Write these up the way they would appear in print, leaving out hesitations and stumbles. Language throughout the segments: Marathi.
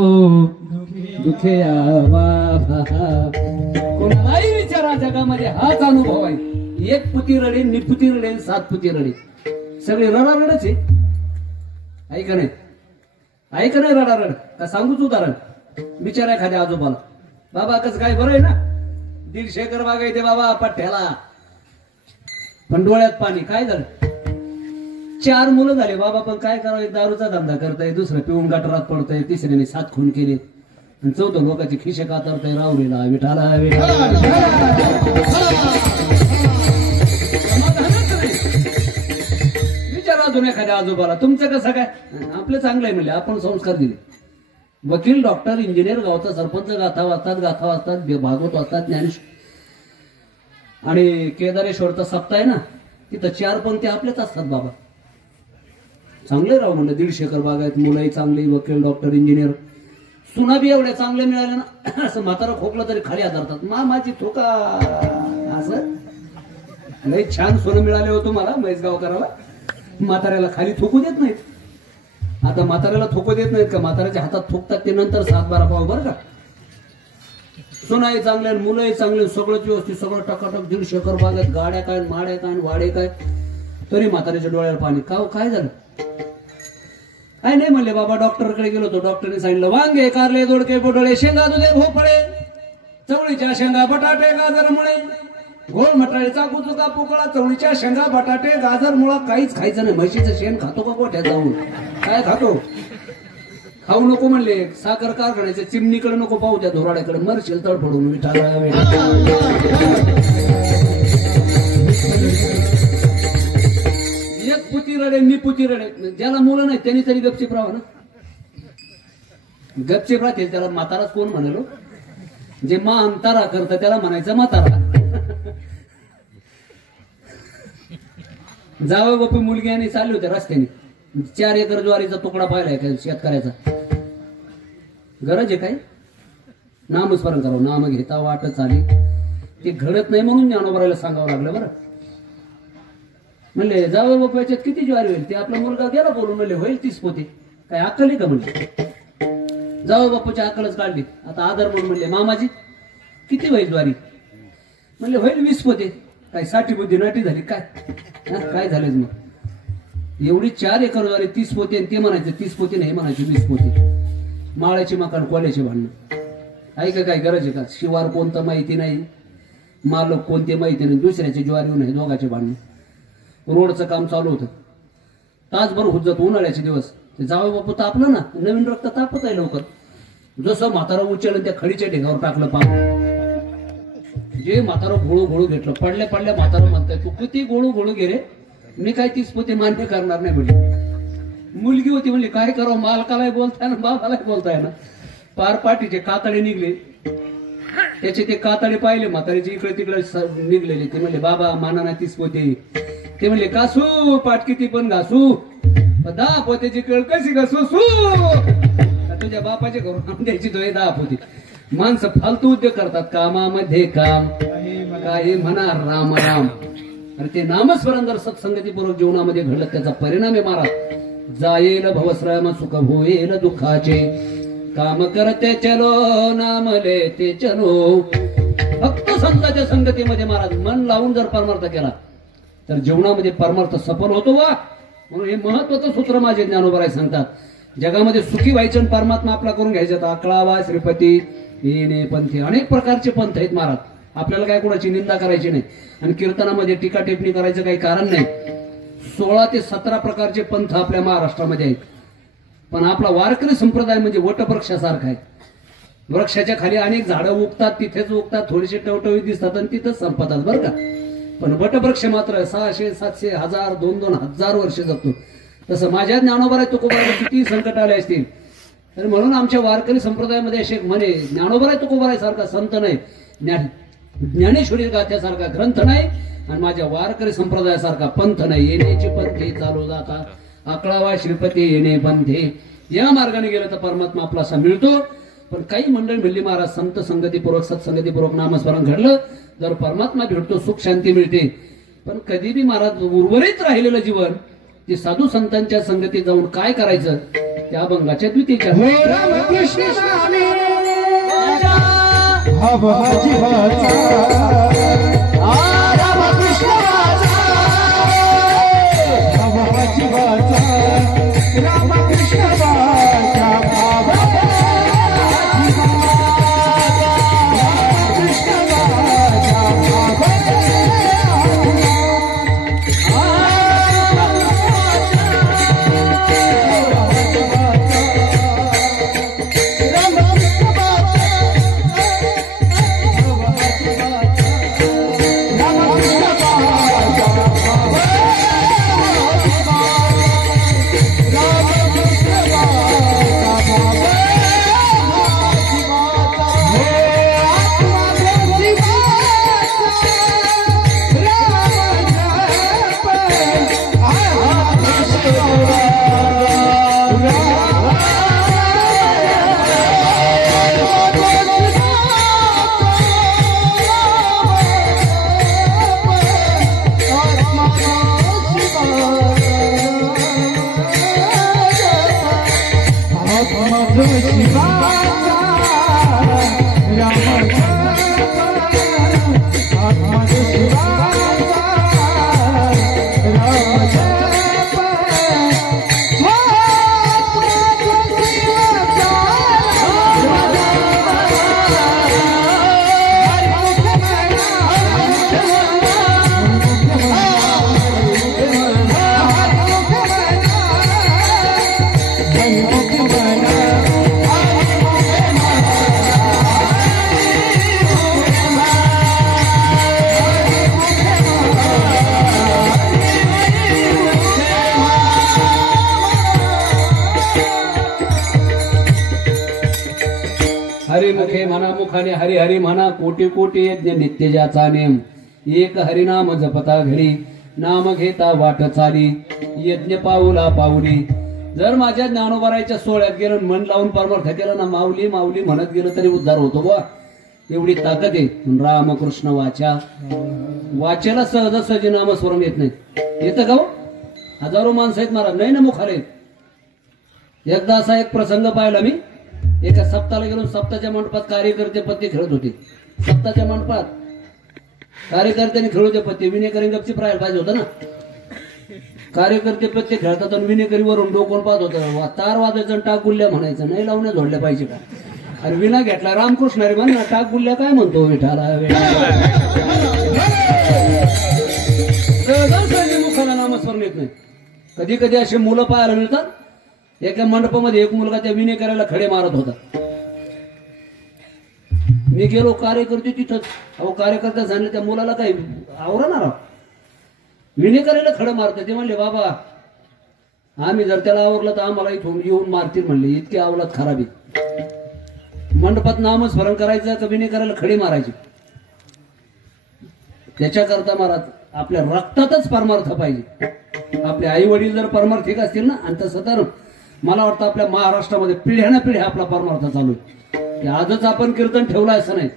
दुखे कोणालाही विचारा जगामध्ये हाच अनुभव आहे. एक पुती रडे, निपुती रडे, सात पुती रडे, सगळे रडारडच आहे. ऐका नाही, ऐका नाही, रडारड का सांगूच उदाहरण. विचारा एखाद्या आजोबाला, बाबा कसं काय बरं आहे ना, 150 एकर बाग आहे ते बाबा पठ्ठ्याला, पण डोळ्यात पाणी. काय झालं? 4 मुलं झाले बाबा, पण काय करावं, एक दारूचा धंदा करताय, दुसरं पिऊन गटारात पडतंय, तिसऱ्याने 7 खून केले, आणि चौथं लोकांची खिशे कातरताय. रावलेला विठाला विचारा अजून एखाद्या आजोबाला, तुमचं कसं काय? आपलं चांगलं आहे म्हणले, आपण संस्कार दिले. वकील, डॉक्टर, इंजिनियर, गावचा सरपंच, गाथा वाचतात, भागवत वाचतात, ज्ञानेश्वर. आणि केदारेश्वरचा सप्ताह आहे ना, तिथं 4 पंक्ती आपल्याच असतात. बाबा चांगले राहू म्हणलं, 150 एकर बाग आहेत, मुलंही चांगली, वकील, डॉक्टर, इंजिनियर, सुना बी एवढ्या चांगल्या मिळाल्या ना, असं म्हातारा खोकलं तरी खाली आधारतात. माझी थोका असं लई छान सोनं मिळाले हो तुम्हाला म्हैसगावकराला. म्हाताऱ्याला खाली थोकू देत नाहीत. आता म्हाताऱ्याला थोकू देत नाहीत का? म्हाताऱ्याच्या हातात थोकतात ते नंतर 7-12 पाव. बरं का, सुनाही चांगल्या, मुलंही चांगले, सगळंच व्यवस्थित, सगळं टकाटक, 150 एकर बागेत, गाड्या काय, माड्या काय, वाडे काय, तरी म्हाताऱ्याच्या डोळ्याला पाणी. काय झालं? काय नाही म्हणले बाबा, डॉक्टरकडे गेलो होतो, डॉक्टरने सांगितलं वांगे, कारले, दोडके, पोटळे, शेंगा, दुधे, भोपळे, चवळीच्या शेंगा, बटाटे, गाजर, मुळे, गोळ मटाळे, चाकू, चुका, पोकळा, चवळीच्या शेंगा, बटाटे, गाजर, मुळा काहीच खायचं नाही. म्हशीचं शेण खातो का गोठ्यात जाऊन? काय खातो? खाऊ नको म्हणले. साखर कारखान्याचं चिमणीकडे नको पाहू, त्या धोराड्याकडे मरशील तडफडून. विठाला एक पुती रडे, निपुती रडे. ज्याला मुलं नाही त्यांनी तरी गपचीप राहा ना. गपचीप राहतील त्याला म्हाताराच कोण म्हणालो. जे मा अंतारा करतं त्याला म्हणायचं म्हातारा. जावं बापू मुलगी आणि चालले होते रस्त्याने, 4 एकर ज्वारीचा तुकडा पाहिलाय का शेतकऱ्याचा? गरज आहे काय? नामस्मरण करावं, नाम घेता वाट चाली. ते घडत नाही म्हणून ज्ञानोबरायला सांगावं लागलं. बरं म्हणले जावं बापू याच्यात किती ज्वारी होईल? ते आपला मुलगा गेला बोलून म्हणले होईल 30 पोते. काय अक्कल आहे का म्हणले? जावं बापूच्या अक्कलच काढली. आता आदर म्हणून म्हणले मामाजी किती होईल ज्वारी? म्हणले होईल 20 पोते. काय 60 बुद्धी नाटी झाली काय? काय झालं मग? एवढी 4 एकर ज्वारी 30 पोते, आणि ते म्हणायचे 30 पोते नाही, म्हणायचे 20 पोते. माळ्याची मकान, कोल्याचे भांडणं. ऐका काय गरज आहे का? शिवार कोणतं माहिती नाही, मालक कोणते माहिती नाही, दुसऱ्याची ज्वारी नाही, दोघाचे भांडणं. रोडचं काम चालू होतं, तासभर हुज्जत, उन्हाळ्याचे दिवस. ते जावं बापू तापलं ना, नवीन रक्त तापत आहे लवकर. जसं म्हातारा उचललं त्या खडीच्या ढेगावर टाकलं पाणी. जे म्हातारं गोळू गोळू घेतलं, पडल्या पडल्या म्हातारं म्हणताय तू किती गोळू गोळू घे रे, मी काय 30 पोते मान्य करणार नाही म्हणली. मुलगी होती म्हणली काय करावं, मालकालाही बोलताय ना बाबालाही बोलताय ना. पार पाठीचे कातडे निघले, त्याचे ते कातडे पाहिले म्हातारीचे इकडे तिकडे निघलेले. ते म्हणले बाबा माना ना 30 पोते. ते म्हणले कासू पाठ किती पण घासू, 10 पोत्याची कळ कशी घासू सू. तुझ्या बापाचे घरून द्यायची तो 10 पोते. माणसं फालतू उद्योग करतात, कामामध्ये काम, काही म्हणा राम राम. आणि ते नामस्मरण जर सत्संगतीपूर्वक जीवनामध्ये घडलं त्याचा परिणाम आहे महाराज. जाईल भवश्रम सुख होईल दुःखाचे, काम करते चलो नाम लेते चलो. फक्त संतांच्या संगतीमध्ये महाराज मन लावून जर परमार्थ केला तर जीवनामध्ये परमार्थ सफल होतो. वा म्हणून हे महत्वाचं सूत्र माझे ज्ञानोबराय सांगतात. जगामध्ये सुखी व्हायचं, परमात्मा आपला करून घ्यायचं. तर अकळावा, श्रीपती, येणे, पंथी, अनेक प्रकारचे पंथ आहेत महाराज. आपल्याला काय कोणाची निंदा करायची नाही, आणि कीर्तनामध्ये टीका टिप्पणी करायचं काही कारण नाही. 16 ते 17 प्रकारचे पंथ आपल्या महाराष्ट्रामध्ये आहेत. पण आपला वारकरी संप्रदाय म्हणजे वटवृक्षासारखा आहे. वृक्षाच्या खाली अनेक झाडं उगतात, तिथेच उगतात, थोडेसे टवटवीत दिसतात आणि तिथंच संपतात. बरं का? पण वटवृक्ष मात्र 600, 700, 1000, 2,000 वर्ष जगतो. तसं माझ्या ज्ञानोबराय तुकोबाराला किती संकट आले असतील, तर म्हणून आमच्या वारकरी संप्रदायामध्ये असे म्हणे, ज्ञानोबराय तुकोबाराय सारखा संत नाही, ज्ञानेश्वरी गाथ्यासारखा ग्रंथ नाही, आणि माझ्या वारकरी संप्रदायासारखा पंथ नाही. येण्याची पंथे चालू जाता, अकळावा श्रीपती येणे पंथे. या मार्गाने गेलं तर परमात्मा आपला असा मिळतो. पण काही मंडळी म्हणली महाराज संत संगतीपूर्वक सत्संगतीपूर्वक नामस्मरण घडलं जर परमात्मा भेटतो, सुख शांती मिळते. पण कधी बी महाराज उर्वरित राहिलेलं जीवन ते साधू संतांच्या संगतीत जाऊन काय करायचं त्या अभंगाच्या द्वितीयच्या हो रामकृष्ण स्वामी हा जीवाचा रामकृष्ण हा जीवाचा रामकृष्ण वाचा हरिमुखे म्हणा मुखाने हरी हरी म्हणा कोटी कोटी यज्ञ नित्य ज्याचा नेम एक हरिनाम जपता घरी नाम घेता वाट चाली यज्ञ पाऊला पाऊली जर माझ्या ज्ञानोबारायच्या सोहळ्यात गेलं मन लावून परमार्थ केलं ना माऊली माऊली म्हणत गेलं तरी उद्धार होतो बा एवढी ताकद आहे रामकृष्ण वाचा वाचेला सहजासहजी नामस्मरण येत नाही येतं का हजारो माणसं आहेत महाराज नाही ना मुखाले एकदा असा एक प्रसंग पाहिला मी एका सप्ताहाला गेलो सप्ताच्या मंडपात कार्यकर्ते पत्ते खेळत होते सप्ताच्या मंडपात कार्यकर्त्यांनी खेळूचे पत्ते विनेकरी गपचीप राहायला पाहिजे होतं ना कार्यकर्ते पत्ते खेळतात आणि विनेकरी वरून डोकून पाहत होतं तार वाजायचं टाक गुल्ल्या म्हणायचं नाही लावण्या जोडल्या पाहिजे का अरे विना घेतला रामकृष्ण अरे म्हण ना टाक गुल्ल्या काय म्हणतो विठाला मुखाला नामस्मरण येत नाही कधी कधी असे मुलं पाहायला मिळतात एका मंडपामध्ये एक मुलगा त्या विनेकऱ्याला खडे मारत होता मी गेलो कार्यकर्ते तिथंच अहो कार्यकर्ता सांगितलं त्या मुलाला काही आवरणार विनेकऱ्याला खडे मारत ते म्हणले बाबा आम्ही जर त्याला आवरलं तर आम्हाला इथून येऊन मारतील म्हणले इतकी अवलाद खराबी मंडपात नामस्मरण करायचं का विनेकऱ्याला खडे मारायचे त्याच्याकरता महाराज आपल्या रक्तातच परमार्थ पाहिजे आपले आई वडील जर परमार्थिक असतील ना आणि तसं तर मला वाटतं आपल्या महाराष्ट्रामध्ये पिढ्याना पिढ्या आपला परमार्थ चालू आहे आजच आपण कीर्तन ठेवलं असं नाही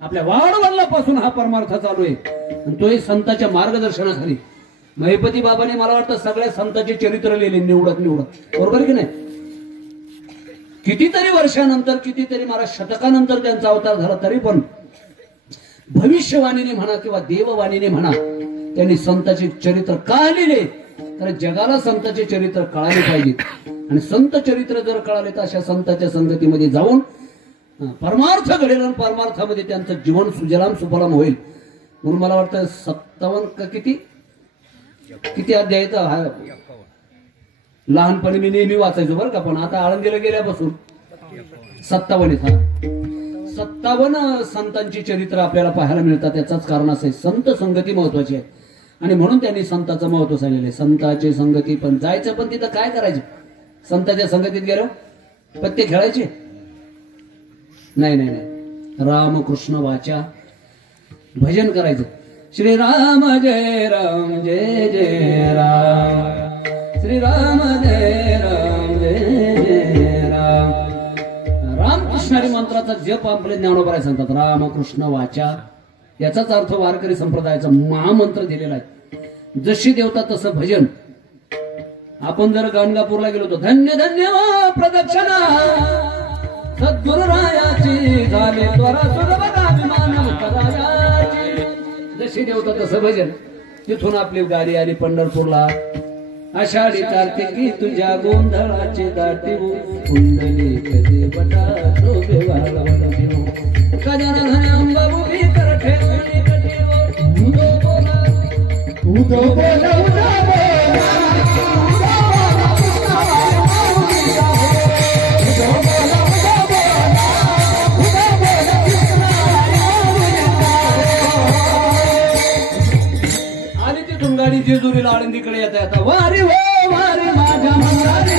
आपल्या वाडवडिलांपासून हा परमार्थ चालू आहे आणि तोही संतांच्या मार्गदर्शनाखाली महिपती बाबांनी मला वाटतं सगळ्या संतांचे चरित्र लिहिले निवडत बरोबर की नाही कितीतरी वर्षानंतर कितीतरी मला शतकानंतर त्यांचा अवतार झाला तरी पण भविष्यवाणीने म्हणा किंवा देववाणीने म्हणा त्यांनी संतांचे चरित्र का लिहिले तर जगाला संतांचे चरित्र कळाले पाहिजे आणि संत चरित्र जर कळाले तर अशा संतांच्या संगतीमध्ये जाऊन परमार्थ घडेल आणि परमार्थामध्ये त्यांचं जीवन सुजलाम सुफलाम होईल म्हणून मला वाटतं 57 किती अध्याय लहानपणी मी नेहमी वाचायचो बरं का पण आता आळंदीला गेल्यापासून 57 संतांची चरित्र आपल्याला पाहायला मिळतात त्याचाच कारण असं आहे संत संगती महत्वाची आहे आणि म्हणून त्यांनी संतांचं महत्व सांगितलं आहे संतांची संगती पण जायचं पण तिथं काय करायचं संतांच्या संगतीत गेलो पत्ते खेळायचे नाही नाही नाही रामकृष्ण वाचा भजन करायचं श्रीराम जय राम जय जय राम श्रीराम जय राम जय जय राम रामकृष्णारी मंत्राचा जप आपले ज्ञानोबा सांगतात रामकृष्ण वाचा याचाच अर्थ वारकरी संप्रदायाचा महामंत्र दिलेला आहे जशी देवता तसं भजन आपण जर गाणगापूरला गेलो होतो, धन्य धन्य प्रदक्षिणा सद्गुरुरायाची झाले त्वरा सुरवराभिमान करायाची. जशी देवता तसं भजन. तिथून आपली गाडी आली पंढरपूरला. आषाढी कार्तिकी तुझ्या गोंधळाचे दाटी कुंडली कधी बटा शोभे वाळवण देऊ गजानन धन अंबा उभी कर ठेवली कटीव उदो बोला उदो बोला उदो आली तिथून गाडी जेजुरीला आळंदीकडे येता येता वारी हो वारी माझ्या मंत्रारी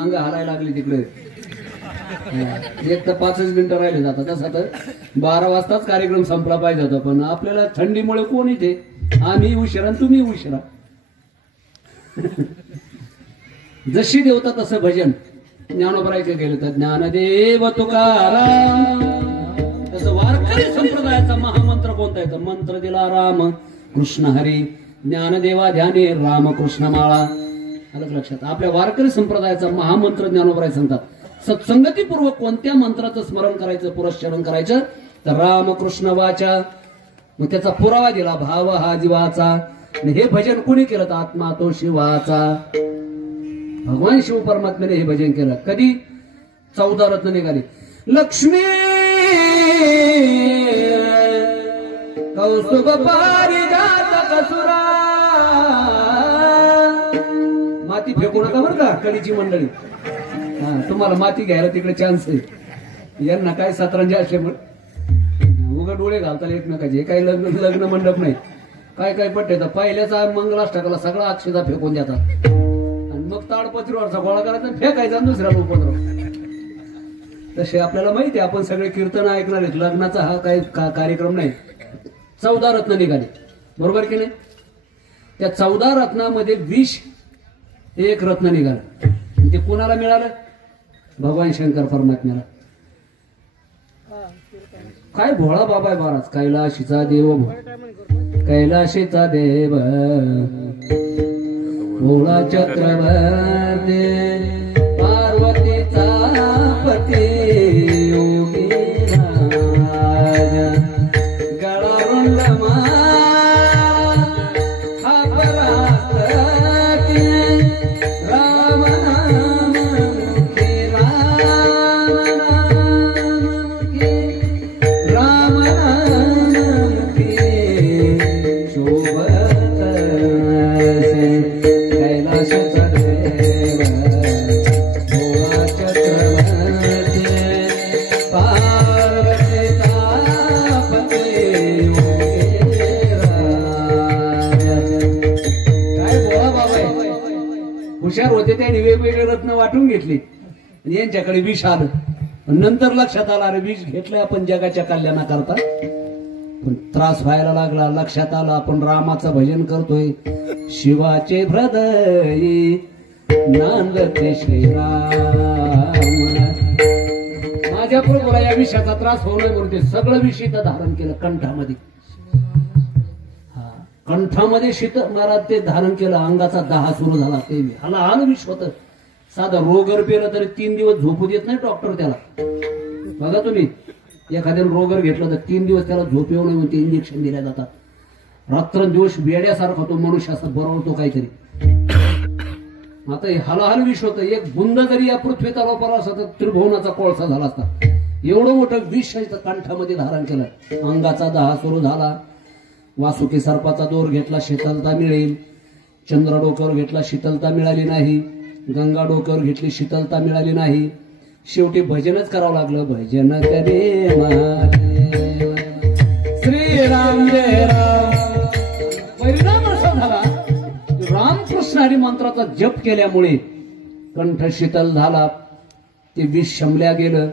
अंग हालायला लागली तिकडे. एक तर 5च मिनिटं राहिले जातात. तसं तर 12 वाजताच कार्यक्रम संपला पाहिजे होता, पण आपल्याला थंडीमुळे कोण इथे, आम्ही उशिरा तुम्ही उशिरा. जशी देवता तसं भजन. ज्ञानोबरायचं केलं तर ज्ञानदेव तुकाराम. तसं वारकरी संप्रदायाचा महामंत्र कोणता आहे तर मंत्र दिला राम कृष्ण हरी ज्ञानदेवा ध्याने राम कृष्ण माळा. आलं लक्षात. आपल्या वारकरी संप्रदायाचा महामंत्र ज्ञानोबराय सांगतात. सत्संगतीपूर्वक कोणत्या मंत्राचं स्मरण करायचं, पुरस्चरण करायचं तर रामकृष्ण वाचा. मग त्याचा पुरावा दिला भाव हा जीवाचा. आणि हे भजन कुणी केलं तर आत्मा तो शिवाचा. भगवान शिव परमात्म्याने हे भजन केलं. कधी 14 रत्न निघाली. लक्ष्मी कौस्तुभ पारिजात कसुरा. माती फेकू नका बरं का कडीची मंडळी. तुम्हाला माती घ्यायला तिकडे चान्स आहे. यांना काय 17 असल्यामुळे उघड डोळे घालता एकमेकाचे. हे काही लग्न मंडप नाही. काय काय पट्टे तर पहिल्याचा मंगलाष्टकाला सगळा अक्षता फेकून देतात. मग ताडपत्रीवरचा गोळा करायचा फेकायचा दुसऱ्याला उपद्रव. तसे आपल्याला माहिती आहे, आपण सगळे कीर्तन ऐकणार आहेत. लग्नाचा हा काही कार्यक्रम नाही. 14 रत्न निघाले बरोबर की नाही. त्या 14 रत्नामध्ये 21 रत्न निघालं. ते कोणाला मिळालं भगवान शंकर परमात्म्याला. काय भोळा बाबा आहे महाराज. कैलाशीचा देव कैलाशीचा देव भोळा चक्रवर्ती पार्वतीचा पती योगी राजा गळा रुंडमा हा पराक्रती राम नाम मुखी राम नाम मुखी राम नाम मुखी शोभत हुशार होते. त्यांनी वेगवेगळे रत्न वाटून घेतले आणि यांच्याकडे विष आलं. नंतर लक्षात आलं अरे विष घेतलंय आपण जगाच्या कल्याणाकरता, पण त्रास व्हायला लागला. लक्षात आलं आपण रामाचं भजन करतोय. शिवाचे हृदय नांदते श्रीराम. माझ्या प्रभूला या विषाचा त्रास होऊ नये म्हणून ते सगळं विष इथं धारण केलं कंठामध्ये. कंठामध्ये शीत महाराज ते धारण केलं. अंगाचा दाह सुरू झाला. ते हलाहल विष होतं. साधं रोगर पेलं तरी 3 दिवस झोपू देत नाही डॉक्टर त्याला. बघा तुम्ही एखाद्यानं रोगर घेतलं तर 3 दिवस त्याला झोप येऊ नये म्हणून ते इंजेक्शन दिल्या जातात. रात्रंदिवस वेड्यासारखा तो मनुष्य असं बरवतो काहीतरी. आता हे हलाहल विष होतं. एक बुंद जरी या पृथ्वी तलावर असता तर त्रिभुवनाचा कोळसा झाला असता. एवढं मोठं विष कंठामध्ये धारण केलं. अंगाचा दाह सुरू झाला. वासुकी सर्पाचा दोर घेतला शीतलता मिळेल. चंद्र डोक्यावर घेतला शीतलता मिळाली नाही. गंगा डोक्यावर घेतली शीतलता मिळाली नाही. शेवटी भजनच करावं लागलं. भजन करे महादेव श्रीराम जय राम. परिणाम असा झाला रामकृष्ण हरी मंत्राचा जप केल्यामुळे कंठ शीतल झाला. ते विष शमल्या गेलं.